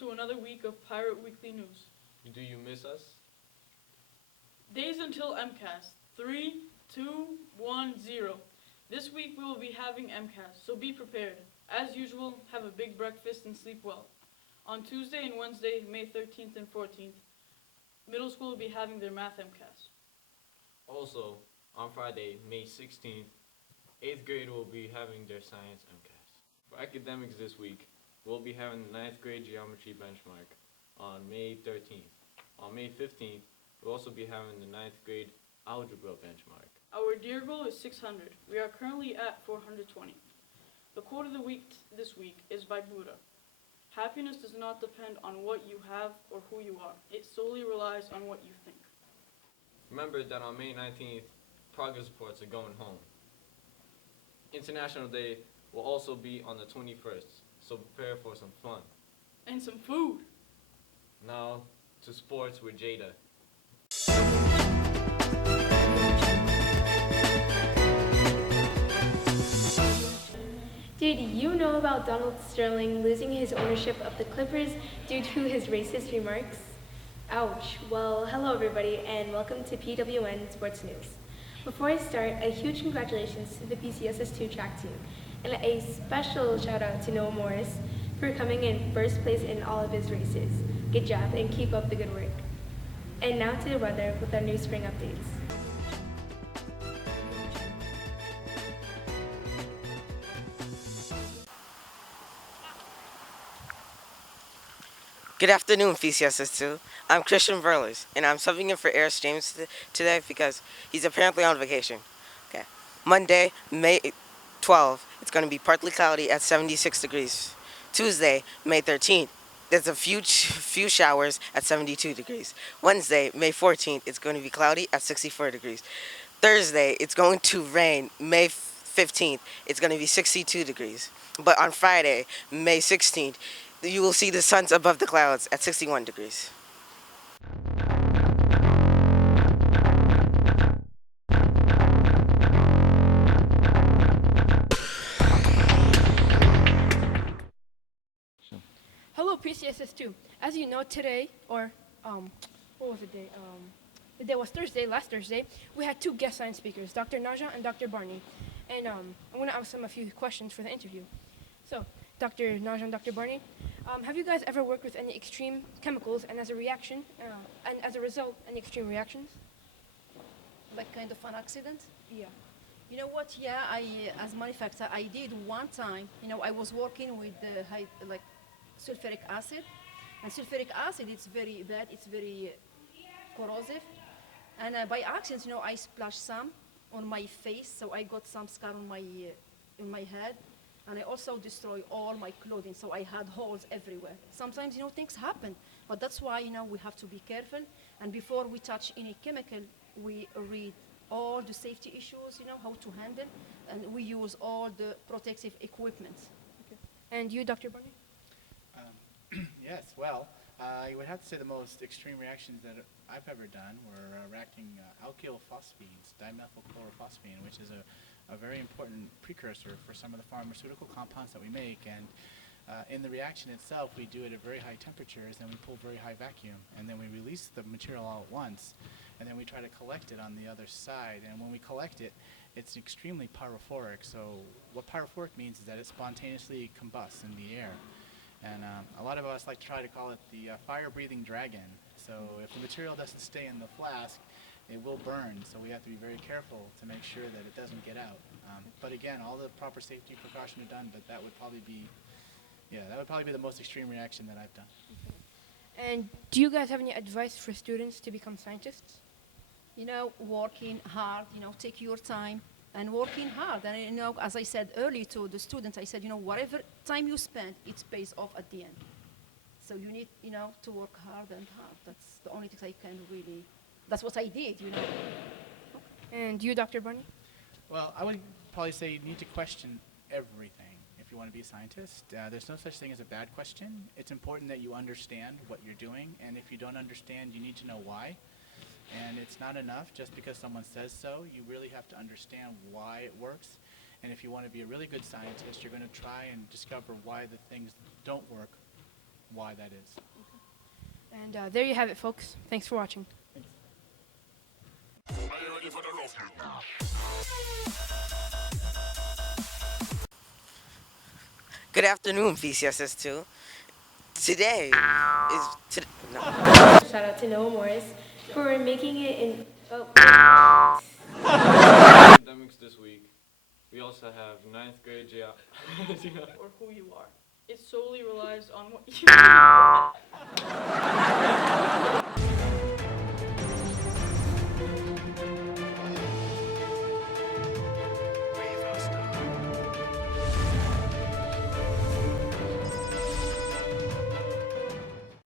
to another week of Pirate Weekly News. Do you miss us? Days until MCAS. 3, 2, 1, 0. This week we will be having MCAS, so be prepared. As usual, have a big breakfast and sleep well. On Tuesday and Wednesday, May 13th and 14th, middle school will be having their math MCAS. Also, on Friday, May 16th, 8th grade will be having their science MCAS. For academics this week, we'll be having the 9th grade geometry benchmark on May 13th. On May 15th, we'll also be having the 9th grade algebra benchmark. Our dear goal is 600. We are currently at 420. The quote of the week this week is by Buddha. Happiness does not depend on what you have or who you are. It solely relies on what you think. Remember that on May 19th, progress reports are going home. International Day will also be on the 21st, so prepare for some fun. And some food. Now, to sports with Jada. Did you know about Donald Sterling losing his ownership of the Clippers due to his racist remarks? Ouch. Well, hello everybody and welcome to PWN Sports News. Before I start, a huge congratulations to the PCSS2 track team and a special shout out to Noah Morris for coming in first place in all of his races. Good job and keep up the good work. And now to the weather with our new spring updates. Good afternoon, PCSS2. I'm Christian Verlers, and I'm subbing in for Eris James today because he's apparently on vacation. Okay. Monday, May 12th, it's going to be partly cloudy at 76 degrees. Tuesday, May 13th, there's a few showers at 72 degrees. Wednesday, May 14th, it's going to be cloudy at 64 degrees. Thursday, it's going to rain. May 15th, it's going to be 62 degrees. But on Friday, May 16th, you will see the suns above the clouds at 61 degrees. Hello, PCSS2. As you know, today, what was the day? The day was Thursday, last Thursday. We had two guest science speakers, Dr. Naja and Dr. Barney. And I'm going to ask them a few questions for the interview. So, Dr. Naja and Dr. Barney, have you guys ever worked with any extreme chemicals and as a reaction, and as a result, any extreme reactions? Like kind of an accident? Yeah. You know what? Yeah, as a matter of fact, I did one time. I was working with sulfuric acid, and sulfuric acid it's very bad. It's very corrosive, and by accident, I splashed some on my face, so I got some scar on my head. And I also destroyed all my clothing, so I had holes everywhere. Sometimes, things happen, but that's why, we have to be careful. And before we touch any chemical, we read all the safety issues, how to handle, and we use all the protective equipment. Okay. And you, Dr. Barney? Yes, well, I would have to say the most extreme reactions that I've ever done were reacting alkyl phosphines, dimethylchlorophosphine, which is a very important precursor for some of the pharmaceutical compounds that we make. And in the reaction itself, we do it at very high temperatures, and we pull very high vacuum, and then we release the material all at once, and then we try to collect it on the other side. And when we collect it, it's extremely pyrophoric. So what pyrophoric means is that it spontaneously combusts in the air. And a lot of us like to try to call it the fire-breathing dragon. So if the material doesn't stay in the flask, it will burn. So we have to be very careful to make sure that it doesn't get out. But again, all the proper safety precautions are done, but that would probably be the most extreme reaction that I've done. And do you guys have any advice for students to become scientists? Working hard, take your time and working hard. And, as I said earlier to the students, I said, whatever time you spend, it pays off at the end. So you need, to work hard and hard. That's the only thing I can really, that's what I did, And you, Dr. Barney? Well, I would probably say you need to question everything if you want to be a scientist. There's no such thing as a bad question. It's important that you understand what you're doing, and if you don't understand, you need to know why. And it's not enough just because someone says so. You really have to understand why it works. And if you want to be a really good scientist, you're going to try and discover why the things don't work why that is. And there you have it, folks. Thanks for watching. Good afternoon, PCSS2. Today is no. Shout out to Noah Morris for making it in. Oh. Academics this week. We also have ninth grade geography. Or who you are. It solely relies on what you